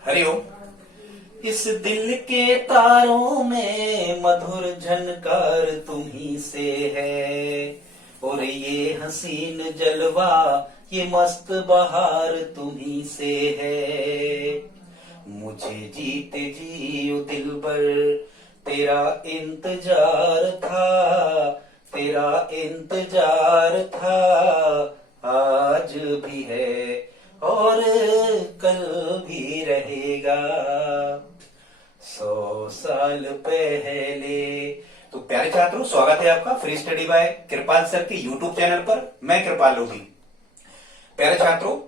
हरिओम। इस दिल के तारों में मधुर झनकार तुम्ही से है, और ये हसीन जलवा ये मस्त बहार तुम्ही से है। मुझे जीते जी ओ दिलबर तेरा इंतजार था, तेरा इंतजार था, आज भी है और कल भी रहेगा। 100 साल पहले। तो प्यारे छात्रों, स्वागत है आपका free study by Kripal sir के यूट्यूब चैनल पर। मैं कृपाल लोधी। प्यारे छात्रों,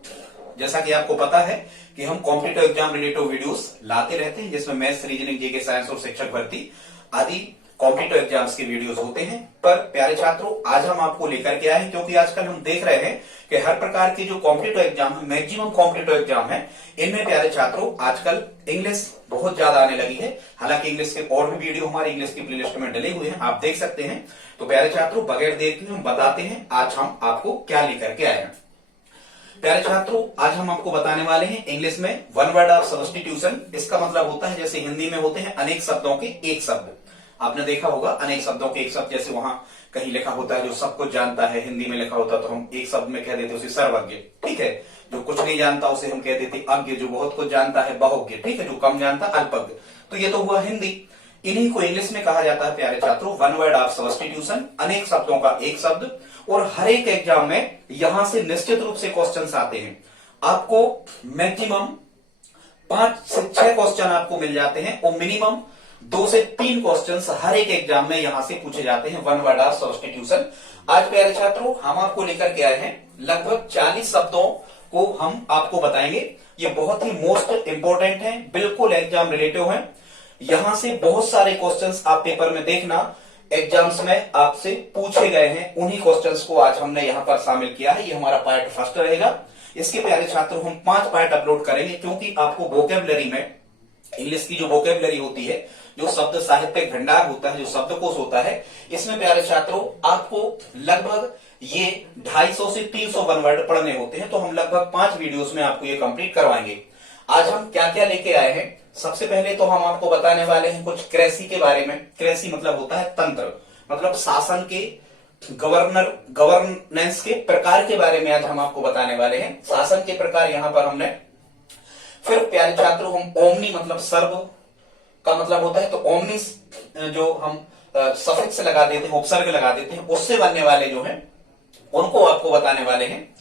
जैसा कि आपको पता है कि हम कॉम्पिटिटिव एग्जाम रिलेटेड वीडियोस लाते रहते हैं, जिसमें मैथ्स, रीजनिंग, जीके, साइंस और शिक्षक भर्ती आदि कॉम्पिटिटिव एग्जाम्स के वीडियोस होते हैं। पर प्यारे छात्रों, आज हम आपको लेकर के आए हैं, क्योंकि आजकल हम देख रहे हैं कि हर प्रकार के जो कॉम्पिटिटिव एग्जाम है, मैक्सिमम कॉम्पिटिटिव एग्जाम है, इनमें प्यारे छात्रों आजकल इंग्लिश बहुत ज्यादा आने लगी है। हालांकि इंग्लिश के और भी वीडियो हमारे इंग्लिश की प्लेलिस्ट में डले हुए हैं, आप देख सकते हैं। तो प्यारे छात्रों, बगैर देर के हम बताते हैं आज हम आपको क्या लेकर के आए हैं। प्यारे छात्रों, आज हम आपको बताने वाले हैं इंग्लिश में वन वर्ड ऑफ सब्स्टिट्यूशन। इसका मतलब होता है जैसे हिंदी में होते हैं अनेक शब्दों के एक शब्द। आपने देखा होगा अनेक शब्दों के एक शब्द, जैसे वहां कहीं लिखा होता है जो सब कुछ जानता है, हिंदी में लिखा होता तो हम एक शब्द में कह देते उसे सर्वज्ञ, ठीक है। जो कुछ नहीं जानता उसे हम कह देते अज्ञ, जो बहुत कुछ जानता है बहुज्ञ, ठीक है। जो कम जानता अल्पज्ञ। तो ये तो हुआ हिंदी। इन्हीं को इंग्लिश में कहा जाता है प्यारे छात्रों वन वर्ड ऑफ सब्स्टिट्यूशन, अनेक शब्दों का एक शब्द। और हर एक एग्जाम में यहां से निश्चित रूप से क्वेश्चंस आते हैं। आपको मैक्सिमम 5 से 6 क्वेश्चन आपको मिल जाते हैं, और मिनिमम 2 से 3 क्वेश्चंस हर एक एग्जाम में यहां से पूछे जाते हैं वन वर्ड ऑफ सब्स्टिट्यूशन। आज प्यारे छात्रों हम आपको लेकर के आए हैं लगभग 40 शब्दों को हम आपको बताएंगे। ये बहुत ही मोस्ट इंपोर्टेंट है, बिल्कुल एग्जाम रिलेटिव है। यहां से बहुत सारे क्वेश्चंस आप पेपर में देखना एग्जाम्स में आपसे पूछे गए हैं, उन्हीं क्वेश्चंस को आज हमने यहां पर शामिल किया है। ये हमारा पार्ट फर्स्ट रहेगा। इसके प्यारे छात्रों हम 5 पार्ट अपलोड करेंगे, क्योंकि आपको वोकेबलरी में इंग्लिश की जो वोकेबलरी होती है, जो शब्द साहित्यिक भंडार होता है, जो शब्दकोश होता है, इसमें प्यारे छात्रों आपको लगभग ये 250 से 300 वन वर्ड पढ़ने होते हैं। तो हम लगभग 5 वीडियोस में आपको ये कंप्लीट करवाएंगे। आज हम क्या क्या लेके आए हैं, सबसे पहले तो हम आपको बताने वाले हैं कुछ क्रेसी के बारे में। क्रेसी मतलब होता है तंत्र, मतलब शासन के गवर्नेंस के प्रकार के बारे में आज हम आपको बताने वाले हैं। शासन के प्रकार यहां पर हमने। फिर प्यारे छात्रों हम ओमनी मतलब सर्व का मतलब होता है, तो ओमनिस जो हम सफिक्स लगा देते हैं, उपसर्ग लगा देते हैं, उससे बनने वाले जो हैं उनको आपको बताने वाले हैं।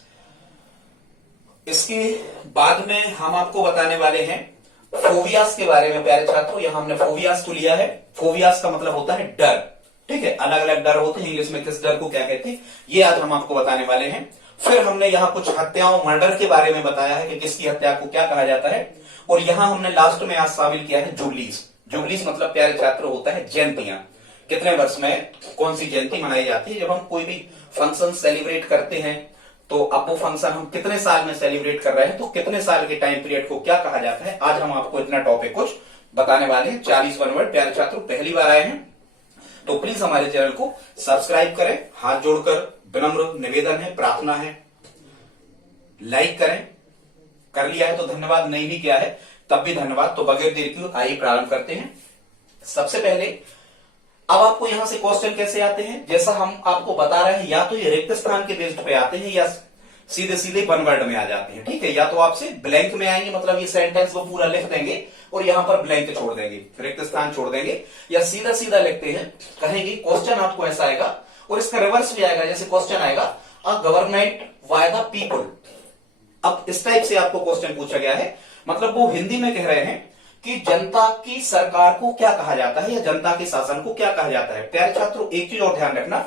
इसके बाद में हम आपको बताने वाले हैं फोबियास के बारे में। प्यारे छात्रों यहां हमने फोबियास को लिया है। फोबियास का मतलब होता है डर, ठीक है। अलग अलग डर होते हैं, इंग्लिश में किस डर को क्या कहते हैं, ये आज हम आपको बताने वाले हैं। फिर हमने यहाँ कुछ हत्याओं, मर्डर के बारे में बताया है कि किसकी हत्या को क्या कहा जाता है। और यहां हमने लास्ट में आज शामिल किया है जुबलीस। जुबलीस मतलब प्यारे छात्र होता है जयंतियां। कितने वर्ष में कौन सी जयंती मनाई जाती है। जब हम कोई भी फंक्शन सेलिब्रेट करते हैं, तो अब वो फंक्शन हम कितने साल में सेलिब्रेट कर रहे हैं, तो कितने साल के टाइम पीरियड को क्या कहा जाता है, आज हम आपको इतना टॉपिक कुछ बताने वाले हैं। 40 वन वर्ड। प्यारे छात्रों पहली बार आए हैं तो प्लीज हमारे चैनल को सब्सक्राइब करें। हाथ जोड़कर विनम्र निवेदन है, प्रार्थना है, लाइक करें। कर लिया है तो धन्यवाद, नहीं भी किया है तब भी धन्यवाद। तो बगैर देर की आइए प्रारंभ करते हैं। सबसे पहले अब आपको यहां से क्वेश्चन कैसे आते हैं, जैसा हम आपको बता रहे हैं, या तो ये रिक्त स्थान के बेस्ड पे आते हैं या सीधे सीधे वन वर्ड में आ जाते हैं, ठीक है। या तो आपसे ब्लैंक में आएंगे, मतलब ये सेंटेंस वो पूरा लिख देंगे और यहां पर ब्लैंक छोड़ देंगे, रिक्त स्थान छोड़ देंगे, या सीधा सीधा लिखते हैं, कहेंगे क्वेश्चन आपको ऐसा आएगा। और इसका रिवर्स भी आएगा, जैसे क्वेश्चन आएगा a government by the people. अब इस टाइप से आपको क्वेश्चन पूछा गया है, मतलब वो हिंदी में कह रहे हैं कि जनता की सरकार को क्या कहा जाता है, या जनता के शासन को क्या कहा जाता है। प्यारे छात्रों एक चीज और ध्यान रखना,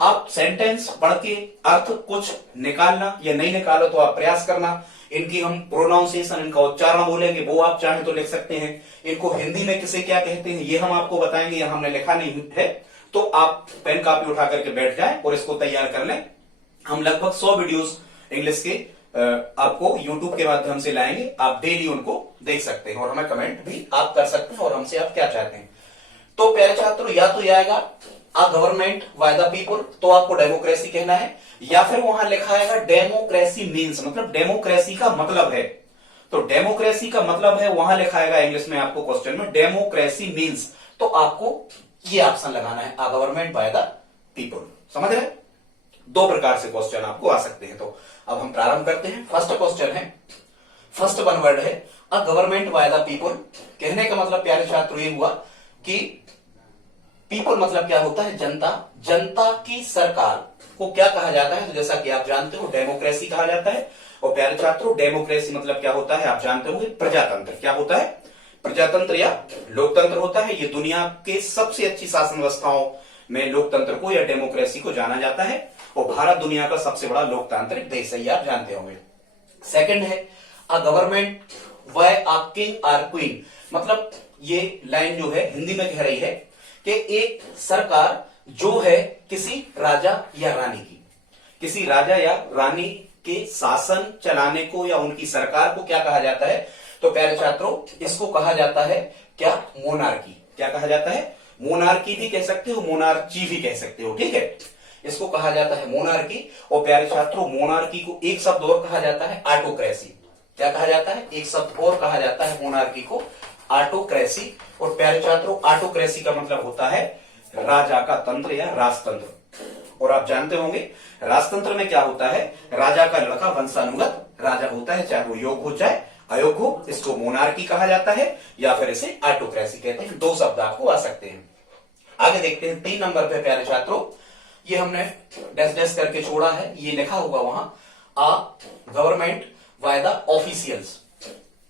आप सेंटेंस पढ़ के अर्थ कुछ निकालना या नहीं निकालो तो आप प्रयास करना। इनकी हम प्रोनाउंसिएशन, इनका उच्चारण बोलेंगे, वो आप चाहें तो लिख सकते हैं। इनको हिंदी में किसे क्या कहते हैं ये हम आपको बताएंगे, यहां हमने लिखा नहीं है, तो आप पेन कॉपी उठा करके बैठ जाएं और इसको तैयार कर लें। हम लगभग 100 वीडियोस इंग्लिश के आपको YouTube के माध्यम से लाएंगे, आप डेली उनको देख सकते हैं और हमें कमेंट भी आप कर सकते हैं और हमसे आप क्या चाहते हैं। तो प्यारे छात्रों या तो ये आएगा a government by the people, तो आपको डेमोक्रेसी कहना है, या फिर वहां लिखा आएगा डेमोक्रेसी मीन्स, मतलब डेमोक्रेसी का मतलब है। तो डेमोक्रेसी का मतलब है, वहां लिखाएगा इंग्लिश में आपको क्वेश्चन में, डेमोक्रेसी मीन्स, तो आपको ये ऑप्शन लगाना है, a government by the people. समझ रहे? दो प्रकार से क्वेश्चन आपको आ सकते हैं। तो अब हम प्रारंभ करते हैं। फर्स्ट क्वेश्चन है, फर्स्ट वन वर्ड है a government by the people. कहने का मतलब प्यारे छात्रों ये हुआ कि पीपल मतलब क्या होता है, जनता। जनता की सरकार को क्या कहा जाता है, तो जैसा कि आप जानते हो डेमोक्रेसी कहा जाता है। और प्यारे छात्रों डेमोक्रेसी मतलब क्या होता है, आप जानते होंगे, प्रजातंत्र। क्या होता है? प्रजातंत्र या लोकतंत्र होता है। ये दुनिया के सबसे अच्छी शासन व्यवस्थाओं में लोकतंत्र को या डेमोक्रेसी को जाना जाता है। और भारत दुनिया का सबसे बड़ा लोकतांत्रिक देश है, ये आप जानते होंगे। सेकंड है a government by a king और क्वीन। मतलब ये लाइन जो है हिंदी में कह रही है कि एक सरकार जो है किसी राजा या रानी की, किसी राजा या रानी के शासन चलाने को या उनकी सरकार को क्या कहा जाता है, तो प्यारे छात्रों इसको कहा जाता है क्या, मोनार्की। क्या कहा जाता है? मोनार्की भी कह सकते हो, मोनार्ची भी कह सकते हो, ठीक है। इसको कहा जाता है मोनार्की। और प्यारे छात्रों मोनार्की को एक शब्द और कहा जाता है ऑटोक्रेसी। क्या कहा जाता है? एक शब्द और कहा जाता है मोनार्की को, ऑटोक्रेसी। और प्यारे छात्रों ऑटोक्रेसी का मतलब होता है राजा का तंत्र या राजतंत्र। और आप जानते होंगे राजतंत्र में क्या होता है, राजा का लड़का वंशानुगत राजा होता है, चाहे वो योग्य हो चाहे अयोग्य हो। इसको मोनार्की कहा जाता है या फिर इसे ऑटोक्रेसी कहते हैं। दो शब्द आपको आ सकते हैं। आगे देखते हैं 3 नंबर पे प्यारे छात्रों, ये हमने डैश डैश करके छोड़ा है, ये लिखा होगा वहां, a government by the officials.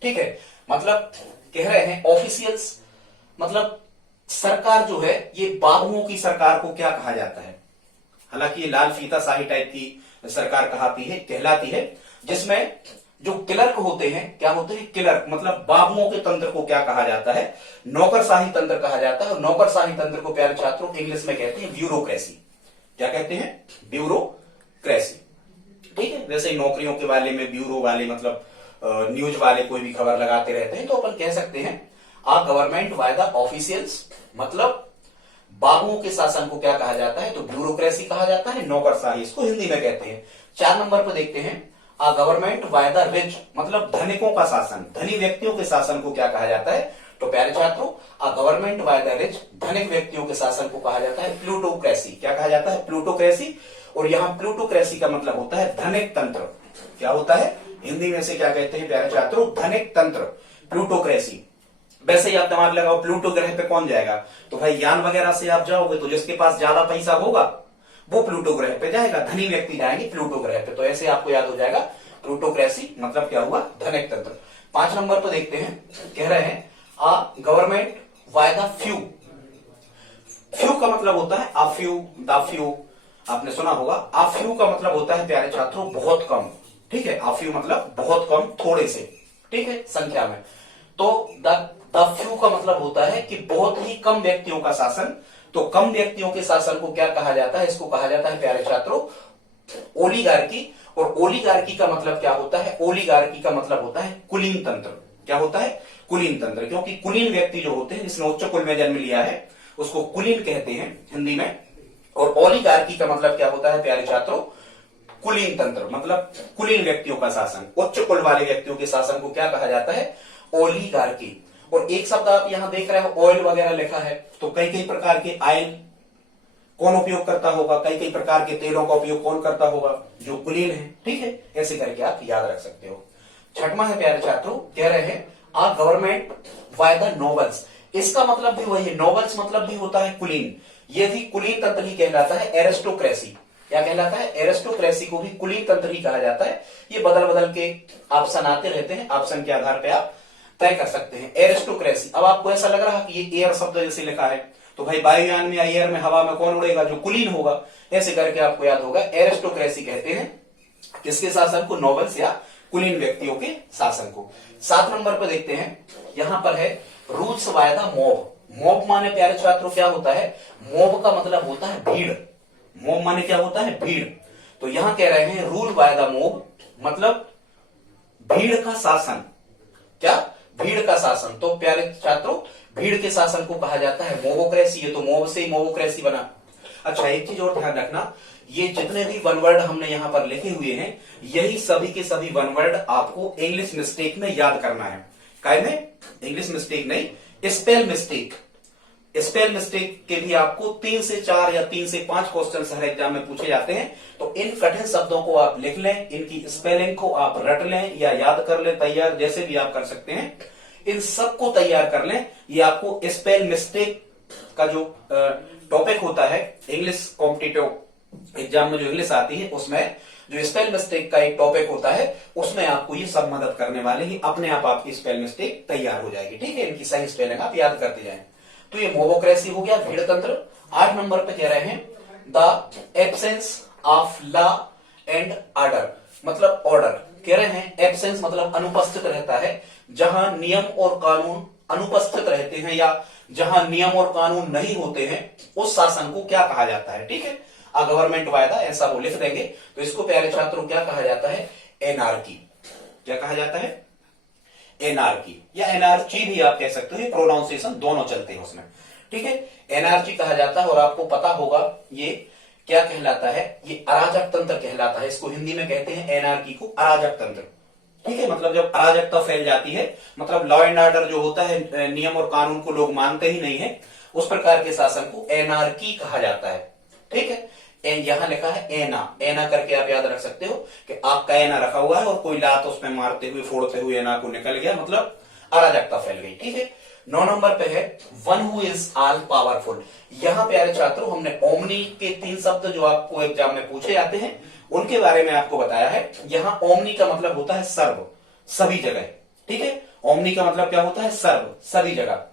ठीक है, मतलब कह रहे हैं ऑफिशियल्स मतलब सरकार जो है, ये बाबुओं की सरकार को क्या कहा जाता है। हालांकि ये लाल फीता शाही टाइप की सरकार कहलाती है, जिसमें जो क्लर्क होते हैं, क्या होते हैं क्लर्क, मतलब बाबुओं के तंत्र को क्या कहा जाता है, नौकरशाही तंत्र कहा जाता है। और नौकरशाही तंत्र को प्यारे छात्रों इंग्लिश में कहते हैं ब्यूरोक्रेसी। क्या कहते हैं? ब्यूरोक्रेसी। ठीक है, जैसे नौकरियों के बारे में ब्यूरो वाले मतलब न्यूज वाले कोई भी खबर लगाते रहते हैं, तो अपन कह सकते हैं आ गवर्नमेंट बाय द ऑफिशियल्स, मतलब बाबुओं के शासन को क्या कहा जाता है, तो ब्यूरोक्रेसी कहा जाता है, नौकरशाही इसको हिंदी में कहते हैं। 4 नंबर पर देखते हैं आ गवर्नमेंट बाय द रिच, मतलब धनिकों का शासन, धनी व्यक्तियों के शासन को क्या कहा जाता है, तो प्यारे छात्रों आ गवर्नमेंट बाय द रिच, धनिक व्यक्तियों के शासन को कहा जाता है प्लूटोक्रेसी। क्या कहा जाता है? प्लूटोक्रेसी। और यहाँ प्लूटोक्रेसी का मतलब होता है धनिक तंत्र। क्या होता है? हिंदी में से क्या कहते हैं प्यारे छात्रों? धनिक तंत्र, प्लूटोक्रेसी। वैसे ही आप दिमाग लगाओ, प्लूटो ग्रह पे कौन जाएगा, तो भाई यान वगैरह से आप जाओगे तो जिसके पास ज्यादा पैसा होगा वो प्लूटो ग्रह पे जाएगा, धनी व्यक्ति जाएंगे प्लूटो ग्रह पे। तो ऐसे आपको याद हो जाएगा प्लूटोक्रेसी मतलब क्या हुआ, धनिक तंत्र। 5 नंबर पर देखते हैं, कह रहे हैं आ government by the few. Few का मतलब होता है आ फ्यू, द फ्यू, आपने सुना होगा। आ फ्यू का मतलब होता है प्यारे छात्रों बहुत कम। ठीक है, आ फ्यू मतलब बहुत कम, थोड़े से, ठीक है, संख्या में। तो द फ्यू का मतलब होता है कि बहुत ही कम व्यक्तियों का शासन। तो कम व्यक्तियों के शासन को क्या कहा जाता है, इसको कहा जाता है प्यारे छात्रों ओलिगार्की। और ओलिगार्की का मतलब क्या होता है, ओलिगार्की का मतलब होता है कुलीन तंत्र। क्या होता है? कुलीन तंत्र, क्योंकि कुलीन व्यक्ति जो होते हैं जिसने उच्च कुल में जन्म लिया है उसको कुलीन कहते हैं हिंदी में। और ओलिगार्की का मतलब क्या होता है प्यारे छात्रों, कुलीन तंत्र, मतलब कुलीन व्यक्तियों का शासन, उच्च कुल वाले व्यक्तियों के शासन को क्या कहा जाता है, ओलिगार्की। और एक शब्द आप यहां देख रहे हो ऑयल वगैरह लिखा है, तो कई कई प्रकार के ऑयल कौन उपयोग करता होगा, कई कई प्रकार के तेलों का उपयोग कौन करता होगा, जो कुलीन है। ठीक है, ऐसे करके आप याद रख सकते हो। 6वां है प्यारे छात्रों, कह रहे हैं आ गवर्नमेंट बाय द नोबल्स। इसका मतलब भी वही है, नोबल्स मतलब भी होता है कुलीन, ये भी कुलीन तंत्र ही कहलाता है, एरिस्टोक्रेसी। क्या कहलाता है? एरिस्टोक्रेसी को भी कुलीन तंत्र ही कहा जाता है। ये बदल बदल के ऑप्शन आते रहते हैं, ऑप्शन के आधार पर आप तय कर सकते हैं। एरिस्टोक्रेसी, अब आपको ऐसा लग रहा है कि ये एयर शब्द जैसे लिखा है, तो भाई वायुयान में या एयर में, हवा में कौन उड़ेगा, जो कुलीन होगा। ऐसे करके आपको याद होगा एरिस्टोक्रेसी कहते हैं किसके शासन को, नोबल्स या कुलीन व्यक्तियों के शासन को। 7 नंबर पर देखते हैं, यहां पर है rules by the mob. Mob माने प्यारे छात्रों क्या होता है, मॉब का मतलब होता है भीड़। मॉब माने क्या होता है, भीड़। तो यहां कह रहे हैं रूल बाय द मॉब, मतलब भीड़ का शासन। क्या? भीड़ का शासन। तो प्यारे छात्रों भीड़ के शासन को कहा जाता है मोबोक्रेसी। ये तो मोब से ही मोबोक्रेसी बना। अच्छा, एक चीज और ध्यान रखना, ये जितने भी वन वर्ड हमने यहां पर लिखे हुए हैं, यही सभी के सभी वन वर्ड आपको इंग्लिश मिस्टेक में याद करना है। काय में? इंग्लिश मिस्टेक नहीं, स्पेल मिस्टेक। स्पेल मिस्टेक के भी आपको 3 से 4 या 3 से 5 क्वेश्चन हर एग्जाम में पूछे जाते हैं। तो इन कठिन शब्दों को आप लिख लें, इनकी स्पेलिंग को आप रट लें या याद कर लें, तैयार जैसे भी आप कर सकते हैं, इन सबको तैयार कर लें। ये आपको स्पेल मिस्टेक का जो टॉपिक होता है इंग्लिश कॉम्पिटिटिव एग्जाम में, जो इंग्लिश आती है उसमें जो स्पेल मिस्टेक का एक टॉपिक होता है, उसमें आपको ये सब मदद करने वाले ही, अपने आप आपकी स्पेल मिस्टेक तैयार हो जाएगी। ठीक है, इनकी सही स्पेलिंग आप याद करते जाएं। तो ये मोबोक्रेसी हो गया, भीड़ तंत्र। 8 नंबर पे कह रहे हैं the absence of law and order, मतलब ऑर्डर। कह रहे हैं एब्सेंस मतलब अनुपस्थित रहता है, जहां नियम और कानून अनुपस्थित रहते हैं या जहां नियम और कानून नहीं होते हैं, उस शासन को क्या कहा जाता है। ठीक है, गवर्नमेंट वायदा ऐसा वो लिख देंगे। तो इसको प्यारे छात्रों क्या कहा जाता है? एनार्की। क्या कहा जाता है? एनार्की या एनार्ची भी आप कह सकते हो, प्रोनाउंसिएशन दोनों चलते हैं उसमें। ठीक है, एनार्ची कहा जाता है। और आपको पता होगा ये क्या कहलाता है? ये अराजक तंत्र कहलाता है। इसको हिंदी में कहते हैं एनार्की को अराजक तंत्र। ठीक है, मतलब जब अराजकता फैल जाती है, मतलब लॉ एंड ऑर्डर जो होता है, नियम और कानून को लोग मानते ही नहीं है, उस प्रकार के शासन को एनार्की कहा जाता है। ठीक है, यहां लिखा है एना, एना करके आप याद रख सकते हो कि आपका एना रखा हुआ है और कोई लात उसमें मारते हुए फोड़ते हुए एना को निकल गया, मतलब अराजकता फैल गई। ठीक है, 9 नंबर पे है one who is all powerful. यहां प्यारे छात्रों हमने ओमनी के 3 शब्द जो आपको एग्जाम में पूछे जाते हैं उनके बारे में आपको बताया है। यहां ओमनी का मतलब होता है सर्व, सभी जगह। ठीक है, ओमनी का मतलब क्या होता है? सर्व, सभी जगह।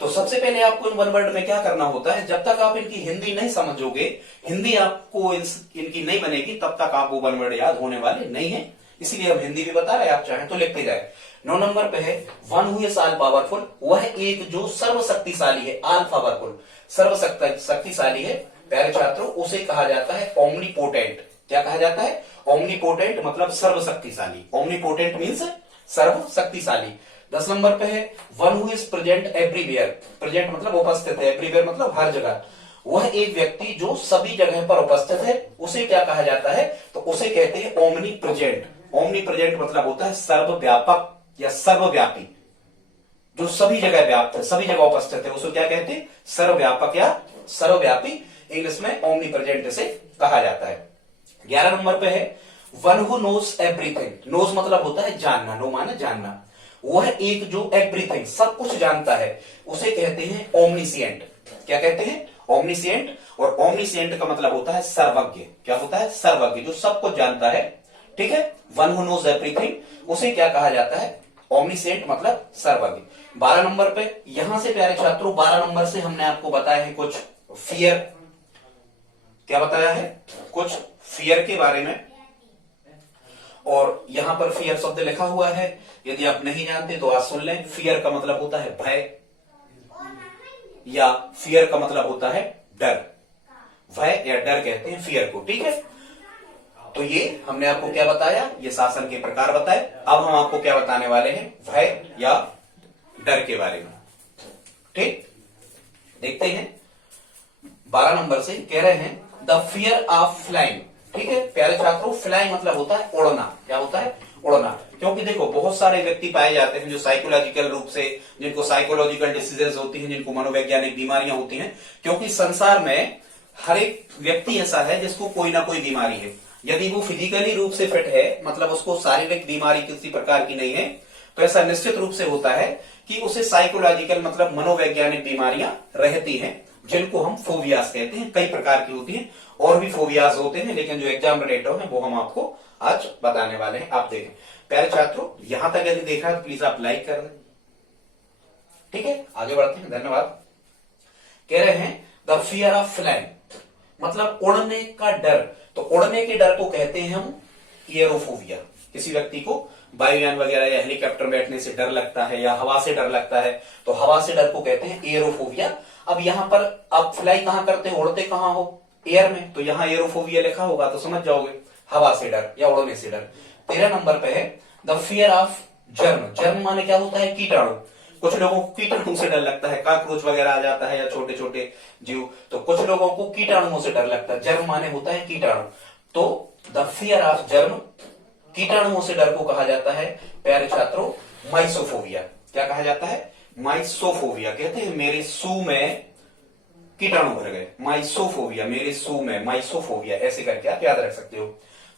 तो सबसे पहले आपको इन वन वर्ड में क्या करना होता है, जब तक आप इनकी हिंदी नहीं समझोगे, हिंदी आपको इनकी नहीं बनेगी, तब तक आप वो वन वर्ड याद होने वाले नहीं है। इसीलिए हम हिंदी भी बता रहे हैं, आप चाहें तो लिखते जाए। 9 नंबर पे है one who is all powerful, वह एक जो सर्वशक्तिशाली है। ऑल पावरफुल, सर्वशक्तिशाली है प्यारे छात्रों, उसे कहा जाता है ओमनीपोटेंट। क्या कहा जाता है? ओमनीपोटेंट मतलब सर्वशक्तिशाली। ओमनीपोटेंट मीन्स सर्वशक्तिशाली। 10 नंबर पे है one who is present everywhere. Present मतलब उपस्थित है, एवरीवेयर मतलब हर जगह। वह एक व्यक्ति जो सभी जगह पर उपस्थित है, उसे क्या कहा जाता है? तो उसे कहते हैं ओमनी प्रेजेंट। ओमनी प्रेजेंट मतलब होता है सर्वव्यापक या सर्वव्यापी, जो सभी जगह व्याप्त है, सभी जगह उपस्थित है, उसको क्या कहते हैं? सर्वव्यापक या सर्वव्यापी। इंग्लिश में ओमनी प्रेजेंट से कहा जाता है। 11 नंबर पे है one who knows everything. Knows मतलब होता है जानना, नो माने जानना। वह एक जो एवरीथिंग सब कुछ जानता है, उसे कहते हैं ओमनिसिएंट। क्या कहते हैं? ओमनिसिएंट। और ओमनिसिएंट का मतलब होता है सर्वज्ञ। क्या होता है? सर्वज्ञ, जो सब कुछ जानता है। ठीक है, वन हु नोज एवरीथिंग उसे क्या कहा जाता है? ओमनिसिएंट मतलब सर्वज्ञ। 12 नंबर पे, यहां से प्यारे छात्रों 12 नंबर से हमने आपको बताया है कुछ फियर। क्या बताया है? कुछ फियर के बारे में। और यहां पर फियर शब्द लिखा हुआ है, यदि आप नहीं जानते तो आज सुन लें। फियर का मतलब होता है भय, या फियर का मतलब होता है डर। भय या डर कहते हैं फियर को। ठीक है, तो ये हमने आपको क्या बताया? ये शासन के प्रकार बताए। अब हम आपको क्या बताने वाले हैं? भय या डर के बारे में। ठीक, देखते हैं। 12 नंबर से कह रहे हैं द फियर ऑफ फ्लाइंग। ठीक है प्यारे छात्रों, फ्लाइंग मतलब होता है उड़ना। क्या होता है? उड़ना। क्योंकि देखो बहुत सारे व्यक्ति पाए जाते हैं जो साइकोलॉजिकल रूप से, जिनको साइकोलॉजिकल डिसीजेस होती हैं, जिनको मनोवैज्ञानिक बीमारियां होती हैं। क्योंकि संसार में हर एक व्यक्ति ऐसा है जिसको कोई ना कोई बीमारी है। यदि वो फिजिकली रूप से फिट है, मतलब उसको शारीरिक बीमारी किसी प्रकार की नहीं है, तो ऐसा निश्चित रूप से होता है कि उसे साइकोलॉजिकल मतलब मनोवैज्ञानिक बीमारियां रहती हैं, जिनको हम फोबियास कहते हैं। कई प्रकार की होती हैं, और भी फोबियास होते हैं, लेकिन जो एग्जाम रिलेटेड है वो हम आपको आज बताने वाले हैं। आप देखें प्यारे छात्रों, यहां तक यदि देखा तो प्लीज आप लाइक कर दें। ठीक है, आगे बढ़ते हैं। धन्यवाद। कह रहे हैं द फियर ऑफ फ्लाइंग मतलब उड़ने का डर। तो उड़ने के डर को कहते हैं हम एयरोफोबिया। किसी व्यक्ति को वायुयान वगैरह या हेलीकॉप्टर बैठने से डर लगता है, या हवा से डर लगता है, तो हवा से डर को कहते हैं एयरोफोबिया। अब यहां पर आप फ्लाई कहां करते हो? उड़ते कहां हो? एयर में। तो यहां एयरोफोबिया लिखा होगा तो समझ जाओगे, हवा से डर या उड़ने से डर। 13 नंबर पे है the fear of germ. Germ माने क्या होता है? कीटाणु। कुछ लोगों को कीटाणु से डर लगता है, कॉकरोच वगैरह आ जाता है या छोटे छोटे जीव, तो कुछ लोगों को कीटाणुओं से डर लगता है। जर्म माने होता है कीटाणु, तो द फियर ऑफ जर्म, कीटाणुओं से डर को कहा जाता है प्यारे छात्रों माइसोफोबिया। क्या कहा जाता है? माइसोफोबिया। कहते हैं मेरे सू में कीटाणु भर गए, माइसोफोबिया, मेरे सू में माइसोफोबिया, ऐसे करके आप याद रख सकते हो।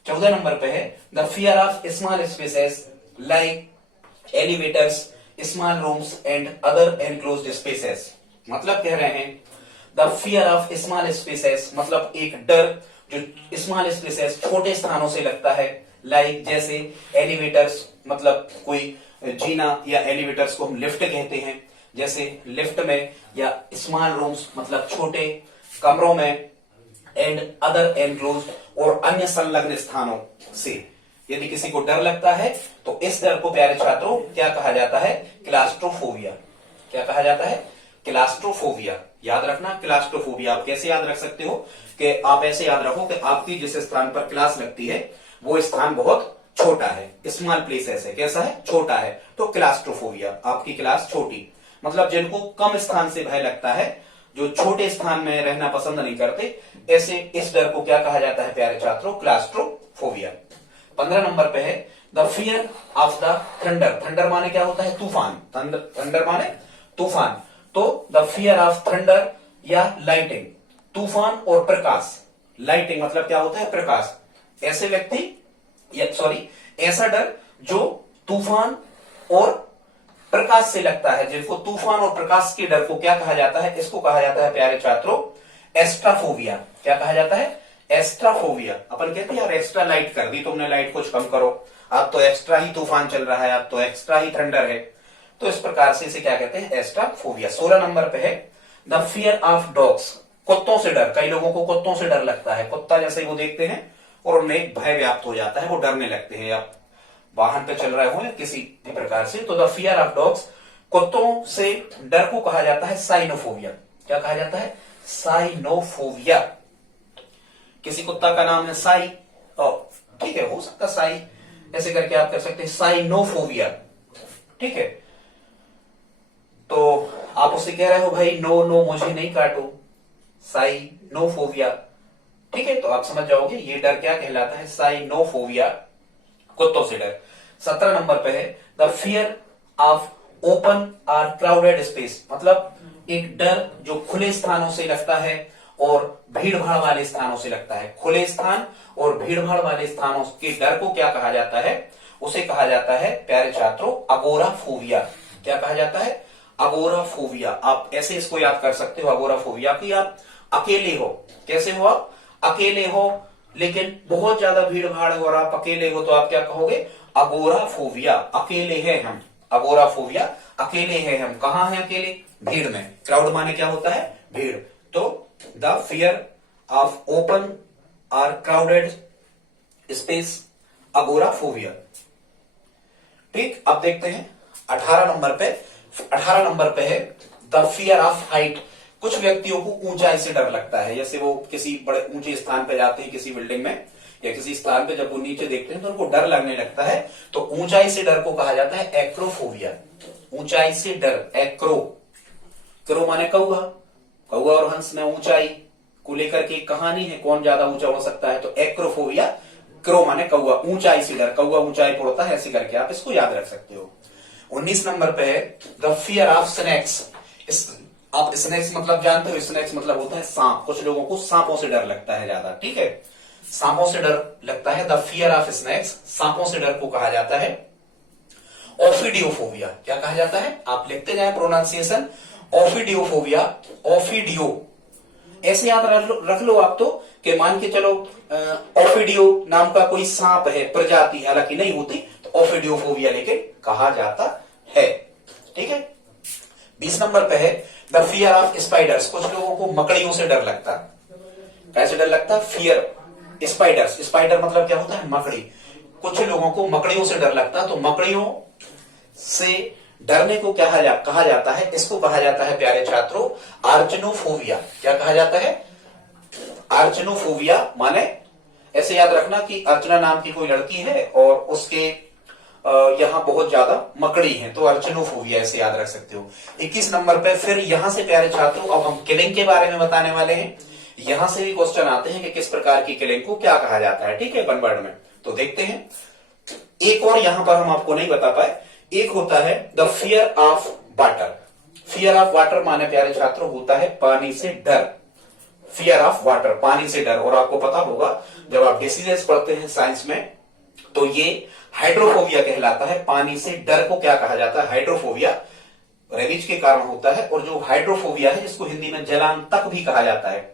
14 नंबर पे है the fear of small spaces like elevators, small rooms and other enclosed spaces. मतलब कह रहे हैं the fear of small spaces, मतलब एक डर जो स्मॉल स्पेसेस छोटे स्थानों से लगता है, लाइक जैसे एलिवेटर्स, मतलब कोई जीना, या एलिवेटर्स को हम लिफ्ट कहते हैं, जैसे लिफ्ट में, या स्मॉल रूम्स मतलब छोटे कमरों में, एंड अदर एनक्लोज और अन्य संलग्न स्थानों से यदि किसी को डर लगता है तो इस डर को प्यारे छात्रों क्या कहा जाता है? क्लास्ट्रोफोबिया। क्या कहा जाता है? क्लास्ट्रोफोबिया। याद रखना क्लास्ट्रोफोबिया। आप कैसे याद रख सकते हो? कि आप ऐसे याद रखो कि आपकी जिस स्थान पर क्लास लगती है वो स्थान बहुत छोटा है, स्मॉल प्लेस है। कैसा है? छोटा है, तो क्लास्ट्रोफोबिया, आपकी क्लास छोटी। मतलब जिनको कम स्थान से भय लगता है, जो छोटे स्थान में रहना पसंद नहीं करते, ऐसे इस डर को क्या कहा जाता है प्यारे छात्रों? क्लास्ट्रोफोबिया। 15 नंबर पे है the fear of the thunder. Thunder माने क्या होता है? तूफान। थंडर माने तूफान, तो द फियर ऑफ थंडर या लाइटिंग, तूफान और प्रकाश। लाइटिंग मतलब क्या होता है? प्रकाश। ऐसे व्यक्ति ऐसा डर जो तूफान और प्रकाश से लगता है, जिनको तूफान और प्रकाश के डर को क्या कहा जाता है? इसको कहा जाता है प्यारे छात्रों एस्ट्राफोबिया। क्या कहा जाता है? एस्ट्राफोबिया। अपन कहते हैं यार एक्स्ट्रा लाइट कर दी तुमने, लाइट कुछ कम करो, अब तो एक्स्ट्रा ही तूफान चल रहा है, अब तो एक्स्ट्रा ही थंडर है, तो इस प्रकार से इसे क्या कहते हैं? एस्ट्राफोबिया। 16 नंबर पे है द फियर ऑफ डॉग्स। कुत्तों से डर। कई लोगों को कुत्तों से डर लगता है, कुत्ता जैसे वो देखते हैं और उनमें एक भय व्याप्त हो जाता है, वो डरने लगते हैं, या वाहन पे चल रहे हो या किसी भी प्रकार से। तो द फियर ऑफ डॉग्स, कुत्तों से डर को कहा जाता है साइनोफोबिया। क्या कहा जाता है? साइनोफोबिया। किसी कुत्ता का नाम है साई, ठीक है, हो सकता साई, ऐसे करके आप कर सकते हैं साइनोफोबिया। ठीक है, तो आप उससे कह रहे हो भाई नो नो मुझे नहीं काटो, साइनोफोबिया। ठीक है, तो आप समझ जाओगे ये डर क्या कहलाता है? साइनोफोबिया, कुत्तों से डर। 17 नंबर पे है द फियर ऑफ ओपन और क्राउडेड स्पेस। मतलब एक डर जो खुले स्थानों से लगता है और भीड़ भाड़ वाले स्थानों से लगता है। खुले स्थान और भीड़ भाड़ वाले स्थानों के डर को क्या कहा जाता है? उसे कहा जाता है प्यारे छात्रों अगोराफोबिया। क्या कहा जाता है? अगोराफोबिया। आप ऐसे इसको याद कर सकते हो अगोराफोबिया कि आप अकेले हो। कैसे हो? आप अकेले हो, लेकिन बहुत ज्यादा भीड़ भाड़ है और आप अकेले हो, तो आप क्या कहोगे? अगोराफोबिया। अकेले हैं हम, अगोराफोबिया, अकेले हैं हम। कहां हैं अकेले? भीड़ में। क्राउड माने क्या होता है? भीड़। तो द फियर ऑफ ओपन और क्राउडेड स्पेस, अगोराफोबिया। ठीक, अब देखते हैं 18 नंबर पे। 18 नंबर पे है द फियर ऑफ हाइट। कुछ व्यक्तियों को ऊंचाई से डर लगता है, जैसे वो किसी बड़े ऊंचे स्थान पे जाते हैं, किसी बिल्डिंग में या किसी स्थान पे, जब वो नीचे देखते हैं तो उनको डर लगने लगता है, तो ऊंचाई से डर को कहा जाता है एक्रोफोबिया। ऊंचाई से डर, एक्रो, क्रो माने कौआ, कौआ और हंस में ऊंचाई को लेकर के कहानी है, कौन ज्यादा ऊंचा हो सकता है, तो एक्रोफोबिया। क्रो माने कौआ, ऊंचाई से डर, कौआ ऊंचाई पर होता है, ऐसे करके आप इसको याद रख सकते हो। 19 नंबर पे है द फियर ऑफ स्नेक्स। आप स्नेक्स मतलब जानते हो? स्नेक्स मतलब होता है सांप। कुछ लोगों को सांपों से डर लगता है ज्यादा। ठीक है, सांपों से डर लगता है, द फियर ऑफ स्नेक्स, सांपों से डर को कहा जाता है ओफिडियोफोबिया। क्या कहा जाता है? आप लिखते जाए प्रोनाउंसिएशन, ओफिडियोफोबिया। ओफिडियो ऐसे याद रख लो आप, तो कि मान के चलो ओफिडियो नाम का कोई सांप है, प्रजाति हालांकि नहीं होती, तो ओफिडियोफोबिया लेके कहा जाता है। ठीक है, 20 नंबर पे है द फियर ऑफ स्पाइडर्स। कुछ लोगों को मकड़ियों से डर लगता है। कैसे डर लगता है? Fear spiders. स्पाइडर मतलब क्या होता है? मकड़ी। कुछ लोगों को मकड़ियों से डर लगता है, तो मकड़ियों से डरने को क्या कहा जाता है? इसको कहा जाता है प्यारे छात्रों आर्चनोफोबिया। क्या कहा जाता है? आर्चनोफोबिया। माने ऐसे याद रखना कि अर्चना नाम की कोई लड़की है और उसके यहाँ बहुत ज्यादा मकड़ी है, तो अर्चिनोफोबिया ऐसे याद रख सकते हो। 21 नंबर पे फिर यहां से प्यारे छात्रों अब हम किलिंग के बारे में बताने वाले हैं। यहां से भी क्वेश्चन आते हैं कि किस प्रकार की किलिंग को क्या कहा जाता है, ठीक है, वन वर्ड में। तो देखते हैं। एक और यहां पर हम आपको नहीं बता पाए, एक होता है the fear of water. Fear of water माने प्यारे छात्रों होता है पानी से डर। फियर ऑफ वाटर, पानी से डर। और आपको पता होगा जब आप डिसीजेस पढ़ते हैं साइंस में, तो ये हाइड्रोफोबिया कहलाता है। पानी से डर को क्या कहा जाता है? हाइड्रोफोबिया। रेबीज के कारण होता है। और जो हाइड्रोफोबिया है, जिसको हिंदी में जलांतक भी कहा जाता है,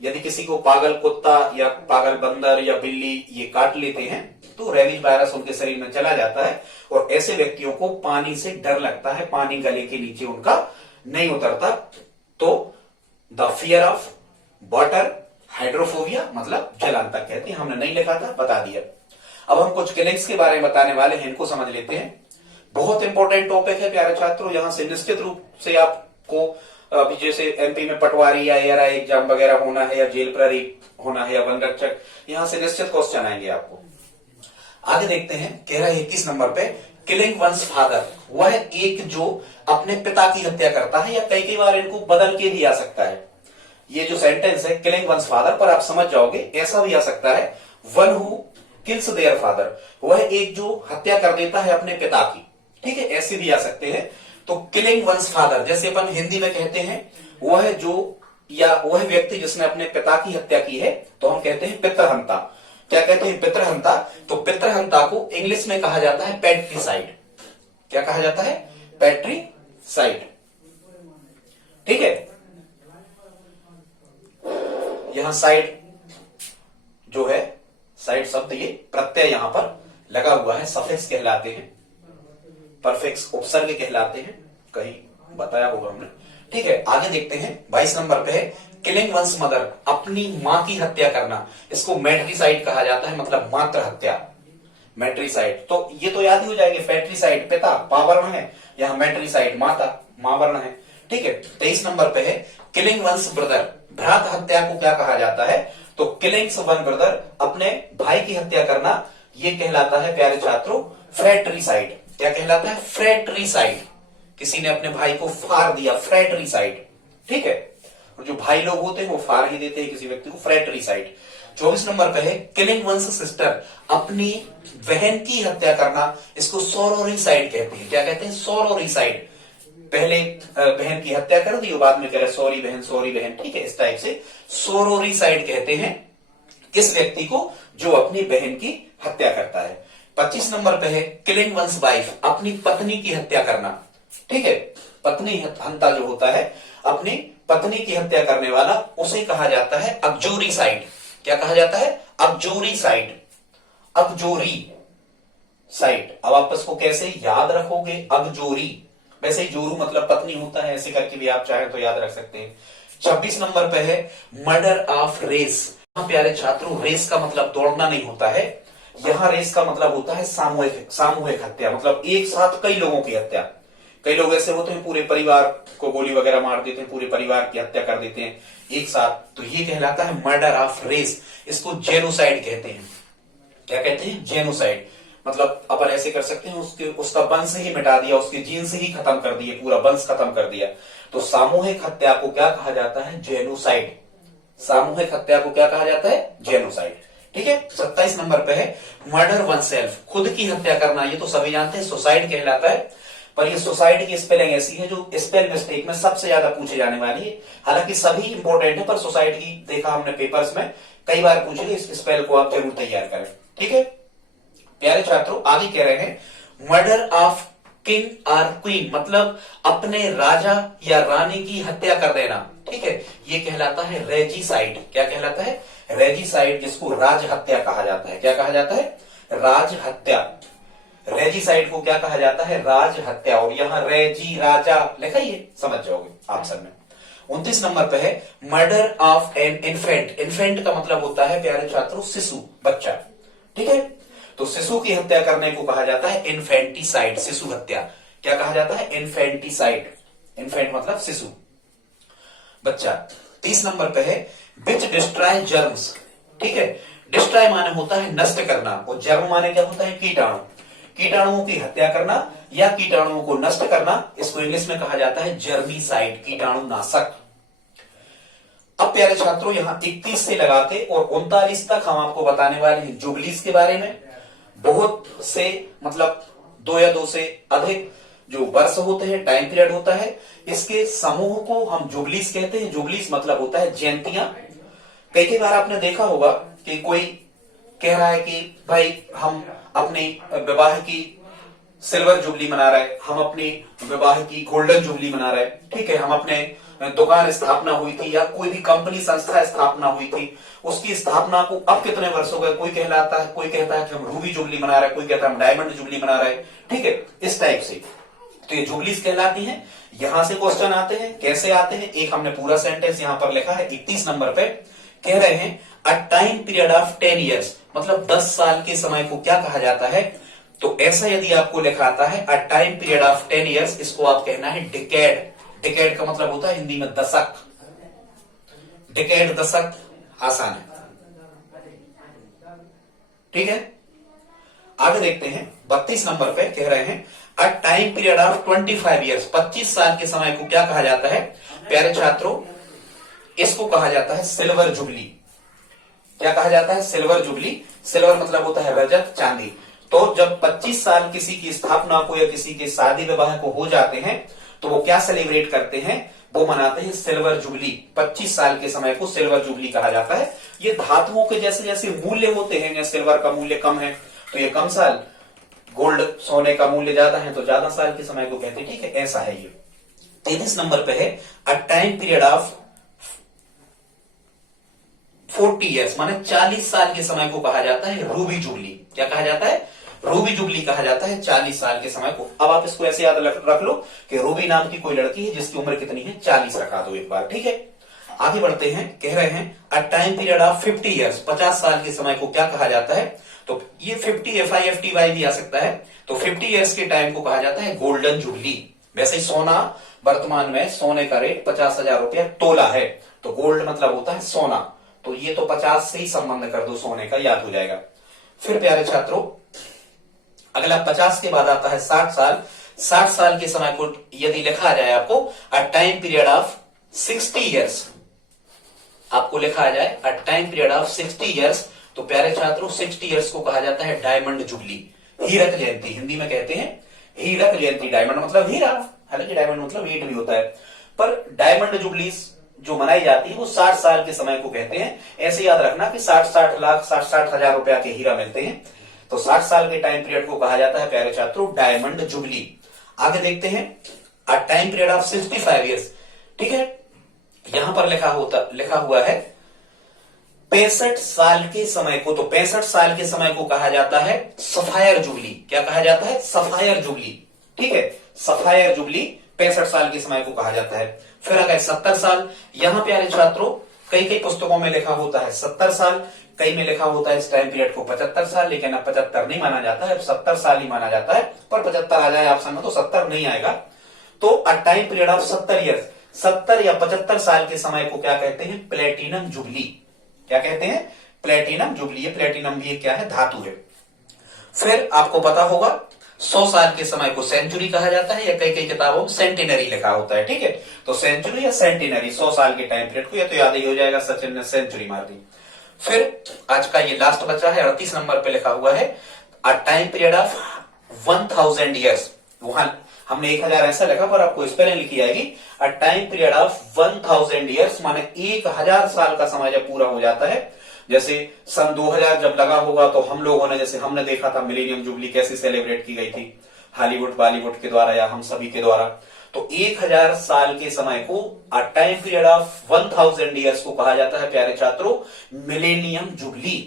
यदि किसी को पागल कुत्ता या पागल बंदर या बिल्ली ये काट लेते हैं तो रेबीज वायरस उनके शरीर में चला जाता है और ऐसे व्यक्तियों को पानी से डर लगता है, पानी गले के नीचे उनका नहीं उतरता। तो the fear of water, hydrophobia मतलब जलांतक कहते हैं। हमने नहीं लिखा था, बता दिया। अब हम कुछ किलिंग्स के बारे में बताने वाले हैं, इनको समझ लेते हैं। बहुत इंपॉर्टेंट टॉपिक है प्यारे छात्रों। यहां से निश्चित रूप से आपको अभी जैसे एमपी में पटवारी या एआरआई एग्जाम वगैरह होना है या जेल प्रहरी होना है या वन रक्षक, यहां से निश्चित क्वेश्चन आएंगे आपको। आगे देखते हैं। कह रहा है 21 नंबर पे किलिंग वंस फादर, वह एक जो अपने पिता की हत्या करता है, या कई बार इनको बदल के भी आ सकता है। ये जो सेंटेंस है किलिंग वंस फादर, पर आप समझ जाओगे ऐसा भी आ सकता है one who kills their father, वह एक जो हत्या कर देता है अपने पिता की, ठीक है, ऐसे भी आ सकते हैं। तो किलिंग वंस फादर जैसे अपन हिंदी में कहते हैं वह जो या वह व्यक्ति जिसने अपने पिता की हत्या की है, तो हम कहते हैं पितृहंता। क्या कहते हैं? पितृहंता। तो पितृहंता को इंग्लिश में कहा जाता है पैट्रिसाइड। क्या कहा जाता है? पैट्रिसाइड, ठीक है। यहां साइड जो है, साइड शब्द ये प्रत्यय यहां पर लगा हुआ है, सफिक्स कहलाते हैं, परफिक्स उपसर्ग कहलाते हैं, कहीं बताया होगा हमने, ठीक है। आगे देखते हैं। 22 नंबर पे है किलिंग वंस मदर, अपनी मां की हत्या करना। इसको मैट्रिसाइड कहा जाता है, मतलब मातृ हत्या, मैट्रिसाइड। तो ये तो याद ही हो जाएंगे, पैट्रिसाइड पिता, पावर्ण है, यहां मैट्रिसाइड माता, मां वर्ण है, ठीक है। 23 नंबर पे है किलिंग वंस ब्रदर, भ्रात हत्या को क्या कहा जाता है? तो किलिंग्स वन ब्रदर, अपने भाई की हत्या करना, ये कहलाता है प्यारे छात्रों फ्रैट्रिसाइड। क्या कहलाता है? फ्रैट्रिसाइड। किसी ने अपने भाई को फाड़ दिया, फ्रैट्रिसाइड, ठीक है। और जो भाई लोग होते हैं वो फाड़ ही देते हैं किसी व्यक्ति को, फ्रैट्रिसाइड। 24 नंबर पे है किलिंग वंस सिस्टर, अपनी बहन की हत्या करना, इसको सोरोरिसाइड कहते हैं। क्या कहते हैं? सोरोरिसाइड। पहले बहन की हत्या कर दी और बाद में कह रहे सॉरी बहन, ठीक है, इस टाइप से सोरोरिसाइड कहते हैं किस व्यक्ति को जो अपनी बहन की हत्या करता है। 25 नंबर पे है किलिंग वंस वाइफ, अपनी पत्नी की हत्या करना, ठीक है। पत्नी हंता जो होता है, अपनी पत्नी की हत्या करने वाला, उसे कहा जाता है अबजोरिसाइड। क्या कहा जाता है? अबजोरिसाइड, अबजोरी साइड। अब आप इसको कैसे याद रखोगे? अबजोरी, वैसे ही जोरू मतलब पत्नी होता है, ऐसे करके भी आप चाहे तो याद रख सकते हैं। 26 नंबर पे है मर्डर ऑफ रेस। प्यारे छात्रों, रेस का मतलब दौड़ना नहीं होता है, यहां रेस का मतलब होता है सामूहिक हत्या, मतलब एक साथ कई लोगों की हत्या। कई लोग ऐसे होते हैं पूरे परिवार को गोली वगैरह मार देते हैं, पूरे परिवार की हत्या कर देते हैं एक साथ, तो ये कहलाता है मर्डर ऑफ रेस। इसको जेनोसाइड कहते हैं। क्या कहते हैं? जेनोसाइड। मतलब अपन ऐसे कर सकते हैं, उसका वंश ही मिटा दिया, उसके जीन से ही खत्म कर दिए, पूरा वंश खत्म कर दिया। तो सामूहिक हत्या को क्या कहा जाता है? जेनोसाइड। सामूहिक हत्या को क्या कहा जाता है? जेनोसाइड, ठीक है। 27 नंबर पे है मर्डर वन सेल्फ, खुद की हत्या करना। ये तो सभी जानते हैं, सुसाइड कहलाता है, पर ये सुसाइड की स्पेलिंग ऐसी है जो स्पेल मिस्टेक में सबसे ज्यादा पूछे जाने वाली है। हालांकि सभी इंपॉर्टेंट है, पर सुसाइड की देखा हमने पेपर्स में कई बार पूछे, इस स्पेल को आप जरूर तैयार करें, ठीक है। प्यारे छात्रों, आगे कह रहे हैं मर्डर ऑफ किंग और क्वीन, मतलब अपने राजा या रानी की हत्या कर देना, ठीक है, ये कहलाता है रेजिसाइड। क्या कहलाता है? रेजिसाइड, जिसको राज हत्या कहा जाता है। क्या कहा जाता है? राज हत्या। रेजिसाइड को क्या कहा जाता है? राज हत्या। और यहां रेजी राजा लिखा, ये समझ जाओगे ऑप्शन में। 29 नंबर पे है murder of an infant. Infant का मतलब होता है प्यारे छात्रों शिशु, बच्चा, ठीक है। तो शिशु की हत्या करने को कहा जाता है इन्फेंटिसाइड, शिशु हत्या। क्या कहा जाता है? इन्फेंटिसाइड। इन्फेंट मतलब शिशु, बच्चा। 30 नंबर पे है विच डिस्ट्रॉय जर्म्स, ठीक है। डिस्ट्रॉय माने होता है नष्ट करना, और जर्म माने क्या होता है? कीटाणु। कीटाणुओं की हत्या करना या कीटाणुओं को नष्ट करना, इसको इंग्लिश में कहा जाता है जर्मीसाइड, कीटाणुनाशक। अब प्यारे छात्रों यहां 31 से लगाते और 39 तक हम आपको बताने वाले हैं जुबलीज के बारे में। बहुत से मतलब 2 या 2 से अधिक जो वर्ष होते हैं, टाइम पीरियड होता है, इसके समूह को हम जुबलीज कहते हैं। जुबलीज मतलब होता है जयंतियां। कई बार आपने देखा होगा कि कोई कह रहा है कि भाई हम अपने विवाह की सिल्वर जुबली मना रहे हैं, हम अपनी विवाह की गोल्डन जुबली मना रहे हैं, ठीक है, हम अपने दुकान स्थापना हुई थी या कोई भी कंपनी संस्था स्थापना हुई थी, उसकी स्थापना को अब कितने वर्ष हो गए, कोई कहलाता है, कोई कहता है कि हम रूबी जुबली मना रहे हैं, कोई कहता है हम डायमंड जुबली मना रहे हैं, ठीक है, इस टाइप से। तो ये जुबलीज कहलाती हैं। यहां से क्वेश्चन आते हैं, कैसे आते हैं, एक हमने पूरा सेंटेंस यहां पर लिखा है 31 नंबर पे। कह रहे हैं a time period of 10 years, मतलब 10 साल के समय को क्या कहा जाता है। तो ऐसा यदि आपको लिखा आता है a time period of 10 years, इसको आप कहना है डिकेड। डिकेड का मतलब होता है हिंदी में दशक। डिकेड दशक आसान है, ठीक है। आगे देखते हैं 32 नंबर पे। कह रहे हैं a time period of 25 years, 25 साल के समय को क्या कहा जाता है प्यारे छात्रों, इसको कहा जाता है सिल्वर जुबली। क्या कहा जाता है, सिल्वर जुबली। सिल्वर मतलब होता है रजत, चांदी। तो जब 25 साल किसी की स्थापना को या किसी के शादी विवाह को हो जाते हैं तो वो क्या सेलिब्रेट करते हैं, वो मनाते हैं सिल्वर जुबली। 25 साल के समय को सिल्वर जुबली कहा जाता है। ये धातुओं के जैसे जैसे मूल्य होते हैं, या सिल्वर का मूल्य कम है तो ये कम साल, गोल्ड सोने का मूल्य ज्यादा है तो ज्यादा साल के समय को कहते हैं, ठीक है, ऐसा है ये। 33 नंबर पे है a time period of 40 years, माने 40 साल के समय को कहा जाता है रूबी जुबली। क्या कहा जाता है, रूबी जुबली कहा जाता है 40 साल के समय को। अब आप इसको ऐसे याद रख लो कि रूबी नाम की कोई लड़की है जिसकी उम्र कितनी है, 40 रखा दो एक बार, ठीक है। आगे बढ़ते हैं। कह रहे हैं a time period of 50 years, 50 साल के समय को क्या कहा जाता है। तो ये 50 FIFTY भी आ सकता है। तो 50 ईयर्स के टाइम को कहा जाता है गोल्डन जुबली। वैसे सोना वर्तमान में सोने का रेट 50,000 रुपया तोला है, तो गोल्ड मतलब होता है सोना, तो ये तो 50 से ही संबंध कर दो सोने का, याद हो जाएगा। फिर प्यारे छात्रों अगला 50 के बाद आता है 60 साल। 60 साल के समय को यदि लिखा जाए आपको a time period of 60 years, आपको लिखा आ जाए a time period of 60 years, तो प्यारे छात्रों 60 ईयर्स को कहा जाता है डायमंड जुबली, हीरक जयंती। हिंदी में कहते हैं हीरक जयंती। डायमंड मतलब हीरा, हालांकि डायमंड मतलब ईंट भी होता है, पर डायमंड जुबली जो मनाई जाती है वो 60 साल के समय को कहते हैं। ऐसे याद रखना कि 60-60 लाख 60-60 हजार रुपया के हीरा मिलते हैं, तो 60 साल के टाइम पीरियड को कहा जाता है प्यारे छात्रों डायमंड जुबली। आगे देखते हैं a time period of 65 years, ठीक है। यहां पर लिखा हुआ है 65 साल के समय को, तो 65 साल के समय को कहा जाता है सफायर जुबली। क्या कहा जाता है, सफायर जुबली, ठीक है, सफायर जुबली 65 साल के समय को कहा जाता है। फिर आ गए 70 साल। यहां प्यारे छात्रों कई पुस्तकों में लिखा होता है 70 साल, कई में लिखा होता है इस टाइम पीरियड को 75 साल, लेकिन अब 75 नहीं माना जाता है, अब 70 साल ही माना जाता है। पर 75 आ जाए ऑप्शन में तो 70 नहीं आएगा। तो a time period of 70 years, 70 या 75 साल के समय को क्या कहते हैं, प्लेटिनम जुबली। क्या कहते हैं, प्लेटिनम जुबली। प्लेटिनम भी क्या है, धातु है। फिर आपको पता होगा 100 साल के समय को सेंचुरी कहा जाता है, या कई किताबों में सेंटिनरी लिखा होता है, ठीक है। तो सेंचुरी या सेंटिनरी 100 साल के टाइम पीरियड को, या तो याद ही हो जाएगा, सचिन ने सेंचुरी मार दी। फिर आज का ये लास्ट बचा है 38 नंबर पे लिखा हुआ है a time period of 1000 years. वहां हमने 1000 ऐसा लिखा, पर आपको स्पेलिंग लिखी आएगी a time period of 1000 years, माने 1000 साल का समय जब पूरा हो जाता है। जैसे सन 2000 जब लगा होगा तो हम लोगों ने, जैसे हमने देखा था मिलेनियम जुबली कैसे सेलिब्रेट की गई थी, हॉलीवुड बॉलीवुड के द्वारा या हम सभी के द्वारा। तो 1000 साल के समय को a time period of 1000 years को कहा जाता है प्यारे छात्रों मिलेनियम जुबली।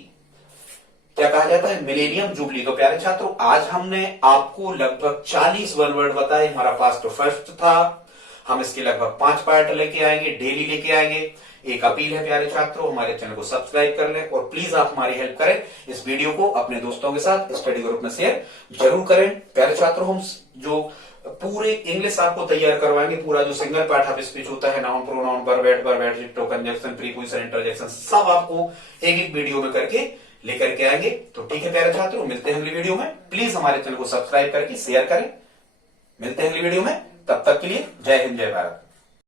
क्या कहा जाता है, मिलेनियम जुबली। तो प्यारे छात्रों आज हमने आपको लगभग 40 वन वर्ड बताए। हमारा पास तो फर्स्ट था, हम इसके लगभग 5 पार्ट लेके आएंगे, डेली लेके आएंगे। एक अपील है प्यारे छात्रों, हमारे चैनल को सब्सक्राइब कर लें, और प्लीज आप हमारी हेल्प करें, इस वीडियो को अपने दोस्तों के साथ स्टडी ग्रुप में शेयर जरूर करें। प्यारे छात्रों हम जो पूरे इंग्लिश आपको तैयार करवाएंगे, पूरा जो सिंगल पार्ट ऑफ स्पीच होता है, noun pronoun verb adjective conjunction preposition interjection, सब आपको एक वीडियो में करके लेकर के आएंगे। तो ठीक है प्यारे छात्रों, मिलते हैं अगली वीडियो में। प्लीज हमारे चैनल को सब्सक्राइब करके शेयर करें। मिलते हैं अगली वीडियो में, तब तक के लिए जय हिंद जय भारत।